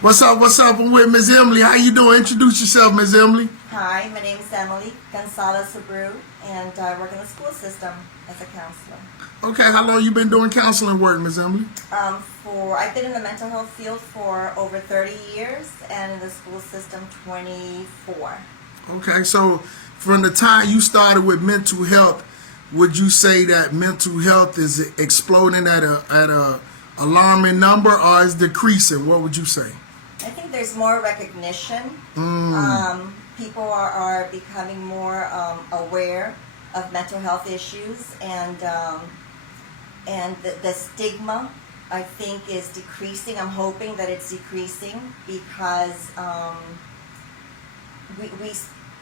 What's up? I'm with Ms. Emily. How you doing? Introduce yourself, Ms. Emily. Hi, my name is Emily Gonzalez Abreu, and I work in the school system as a counselor. Okay, how long you been doing counseling work, Ms. Emily? I've been in the mental health field for over 30 years, and in the school system 24. Okay, so from the time you started with mental health, would you say that mental health is exploding at a alarming number, or is decreasing? What would you say? I think there's more recognition. People are becoming more aware of mental health issues, and the stigma, I think, is decreasing. I'm hoping that it's decreasing because we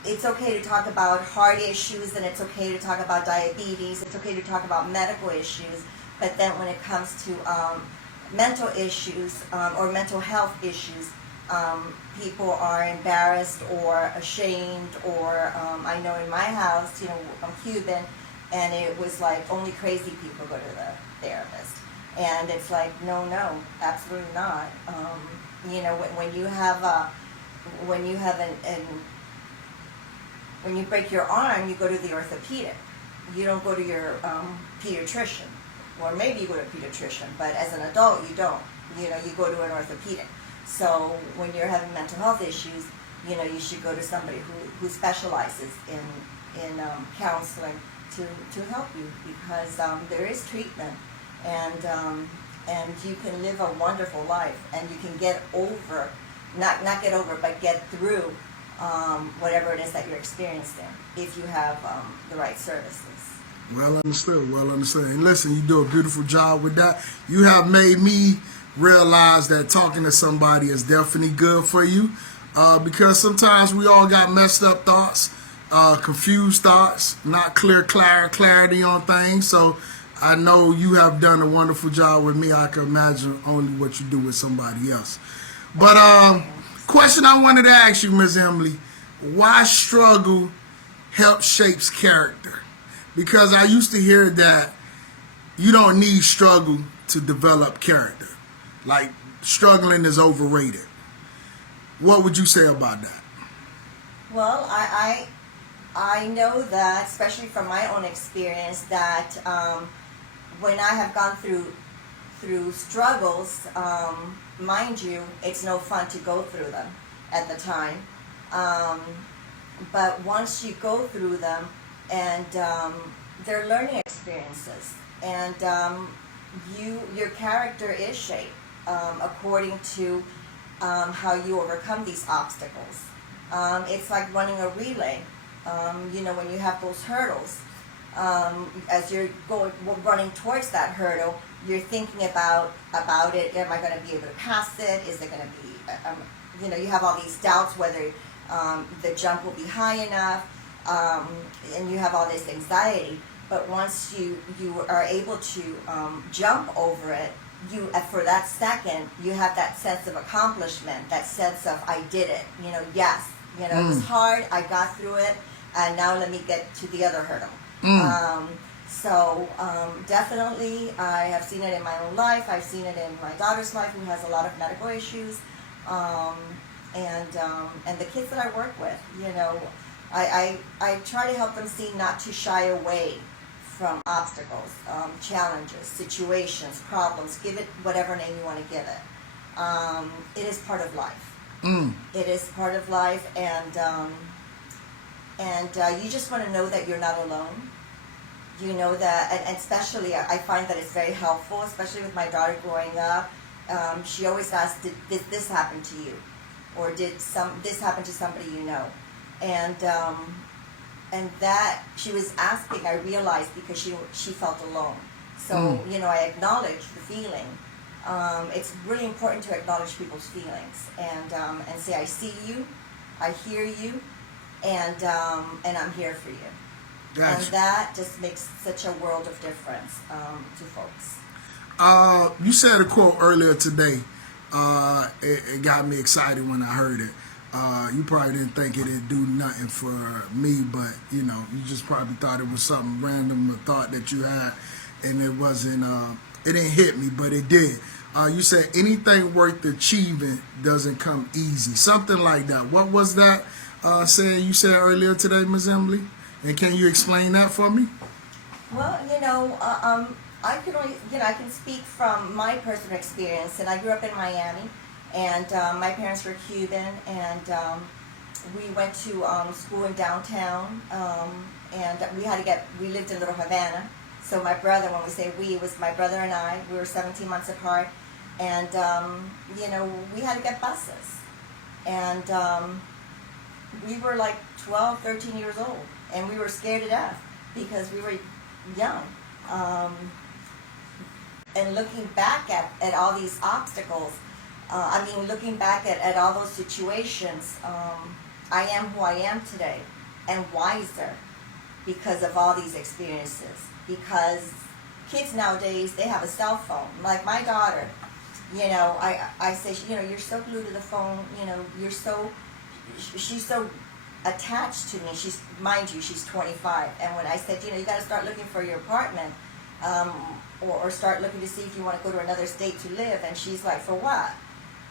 it's okay to talk about heart issues, and it's okay to talk about diabetes. It's okay to talk about medical issues, but then when it comes to mental issues or mental health issues, people are embarrassed or ashamed, or I know in my house, I'm Cuban, and it was like only crazy people go to the therapist, and it's like no, absolutely not. When you have when you break your arm, you go to the orthopedic. You don't go to your pediatrician, or maybe you go to a pediatrician, but as an adult, you don't. You go to an orthopedic. So when you're having mental health issues, you should go to somebody who specializes in counseling to help you, because there is treatment, and you can live a wonderful life, and you can get over, not get over, but get through whatever it is that you're experiencing if you have the right services. Well understood, well understood. And listen, you do a beautiful job with that. You have made me realize that talking to somebody is definitely good for you, because sometimes we all got messed up thoughts, confused thoughts, not clarity on things. So I know you have done a wonderful job with me. I can imagine only what you do with somebody else. But question I wanted to ask you, Ms. Emily, why struggle helps shapes character? Because I used to hear that you don't need struggle to develop character. Like, struggling is overrated. What would you say about that? Well, I know that, especially from my own experience, that when I have gone through struggles, mind you, it's no fun to go through them at the time. But once you go through them, and they're learning experiences, and your character is shaped according to how you overcome these obstacles. It's like running a relay. When you have those hurdles, as you're running towards that hurdle, you're thinking about it. Am I going to be able to pass it? Is it going to be, you have all these doubts whether the jump will be high enough, and you have all this anxiety. But once you are able to jump over it, for that second, you have that sense of accomplishment, that sense of I did it. Yes, it was hard. I got through it, and now let me get to the other hurdle. So definitely, I have seen it in my own life. I've seen it in my daughter's life, who has a lot of medical issues, and the kids that I work with. I try to help them see not to shy away from obstacles, challenges, situations, problems. Give it whatever name you want to give it. It is part of life. It is part of life, and you just want to know that you're not alone. You know that, and especially I find that it's very helpful, especially with my daughter growing up. She always asks, did this happen to you? Or did this happen to somebody you know? And that she was asking, I realized, because she felt alone. So I acknowledge the feeling. It's really important to acknowledge people's feelings, and say, I see you, I hear you, and I'm here for you. Gotcha. And that just makes such a world of difference to folks. You said a quote earlier today. It got me excited when I heard it. You probably didn't think it'd do nothing for me, but you just probably thought it was something random, a thought that you had, and it wasn't. It didn't hit me, but it did. You said anything worth achieving doesn't come easy. Something like that. What was that saying you said earlier today, Ms. Emily? And can you explain that for me? Well, I can only, I can speak from my personal experience, and I grew up in Miami, and my parents were Cuban, and we went to school in downtown, and we lived in Little Havana. So my brother, when we say we, it was my brother and I. We were 17 months apart, and we had to get buses, and we were like 12, 13 years old, and we were scared to death because we were young. And looking back at all these obstacles, looking back at all those situations, I am who I am today, and wiser because of all these experiences. Because kids nowadays, they have a cell phone. Like my daughter, I say, you're so glued to the phone, she's so attached to me. Mind you, she's 25. And when I said, you got to start looking for your apartment, or start looking to see if you want to go to another state to live, and she's like, for what?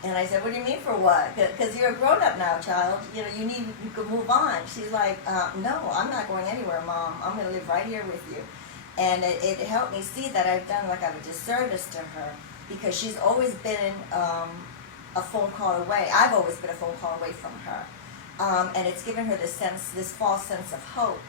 And I said, what do you mean for what? Because you're a grown-up now, child. You could move on. She's like, no, I'm not going anywhere, Mom. I'm going to live right here with you. And it helped me see that I've done like a disservice to her, because she's always been a phone call away. I've always been a phone call away from her. And it's given her this false sense of hope.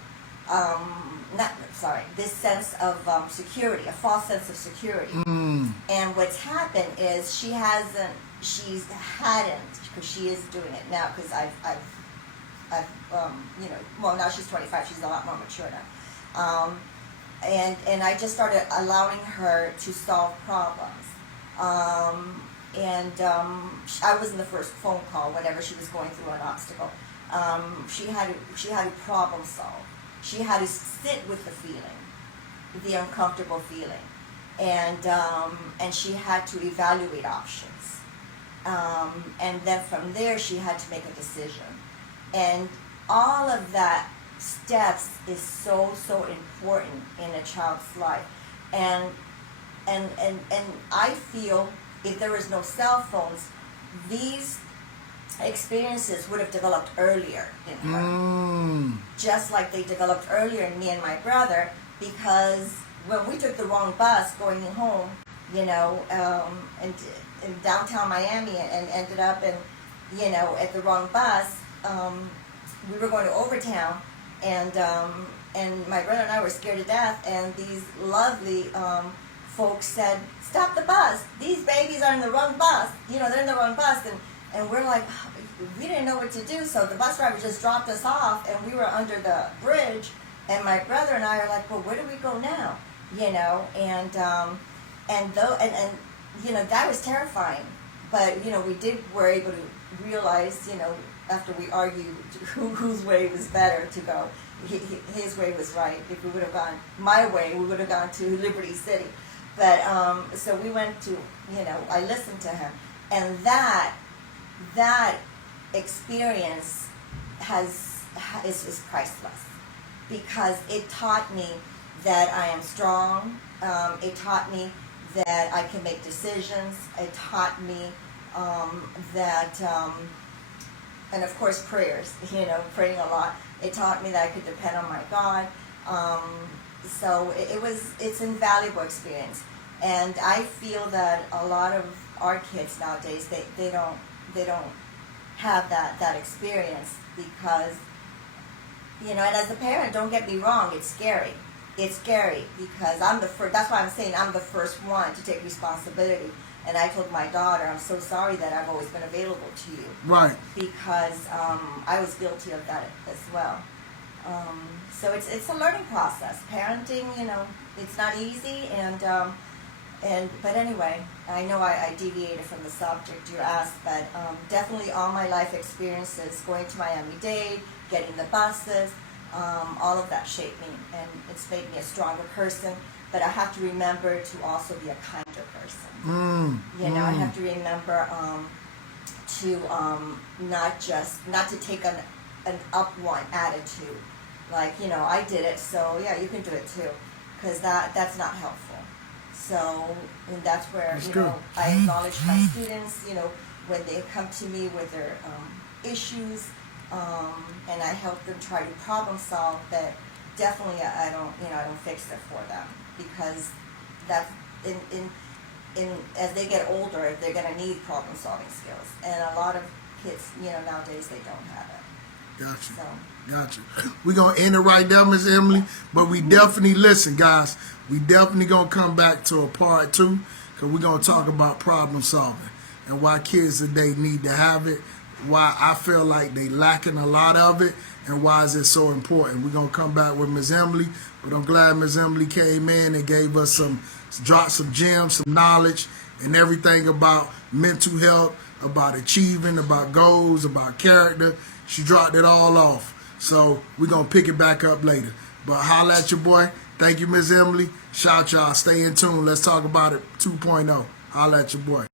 This sense of security, a false sense of security. And what's happened is she hadn't, because she is doing it now, because now she's 25, she's a lot more mature now. And I just started allowing her to solve problems. I was in the first phone call whenever she was going through an obstacle. She had to problem solve. She had to sit with the feeling, the uncomfortable feeling, and she had to evaluate options. And then from there, she had to make a decision. And all of that steps is so important in a child's life. And I feel if there was no cell phones, these experiences would have developed earlier in her. Just like they developed earlier in me and my brother, because when we took the wrong bus going home, in downtown Miami, and ended up at the wrong bus, we were going to Overtown, and my brother and I were scared to death, and these lovely folks said, stop the bus, these babies are in the wrong bus, they're in the wrong bus, and we're like, we didn't know what to do, so the bus driver just dropped us off, and we were under the bridge, and my brother and I are like, well, where do we go now? That was terrifying, but we were able to realize, after we argued whose way was better to go. His way was right. If we would have gone my way, we would have gone to Liberty City. But so we went to, I listened to him, and that experience is priceless, because it taught me that I am strong. It taught me that I can make decisions. It taught me that, and of course prayers, praying a lot. It taught me that I could depend on my God. So it's an invaluable experience. And I feel that a lot of our kids nowadays, they don't have that experience, because, and as a parent, don't get me wrong, it's scary. It's scary because I'm the first, that's why I'm saying I'm the first one to take responsibility. And I told my daughter, I'm so sorry that I've always been available to you. Right. Because I was guilty of that as well. So it's a learning process. Parenting, it's not easy, but anyway, I know I deviated from the subject you asked, but definitely all my life experiences, going to Miami-Dade, getting the buses, all of that shaped me, and it's made me a stronger person. But I have to remember to also be a kinder person. I have to remember to not to take an up one attitude, like I did it, so yeah, you can do it too, because that's not helpful. So, and that's where, That's you good. know, I acknowledge my students, you know, when they come to me with their issues, and I help them try to problem solve, that definitely I don't, you know, I don't fix it for them, because that's in as they get older, they're going to need problem solving skills, and a lot of kids, you know, nowadays they don't have it. Gotcha. So, Gotcha. We're going to end it right there, Miss Emily. But we definitely, listen, guys, we definitely going to come back to a part 2, because we're going to talk about problem solving and why kids today need to have it, why I feel like they lacking a lot of it, and why is it so important. We're going to come back with Miss Emily, but I'm glad Miss Emily came in and gave us dropped some gems, some knowledge, and everything about mental health, about achieving, about goals, about character. She dropped it all off. So we're going to pick it back up later. But holla at your boy. Thank you, Miss Emily. Shout y'all. Stay in tune. Let's talk about it 2.0. Holla at your boy.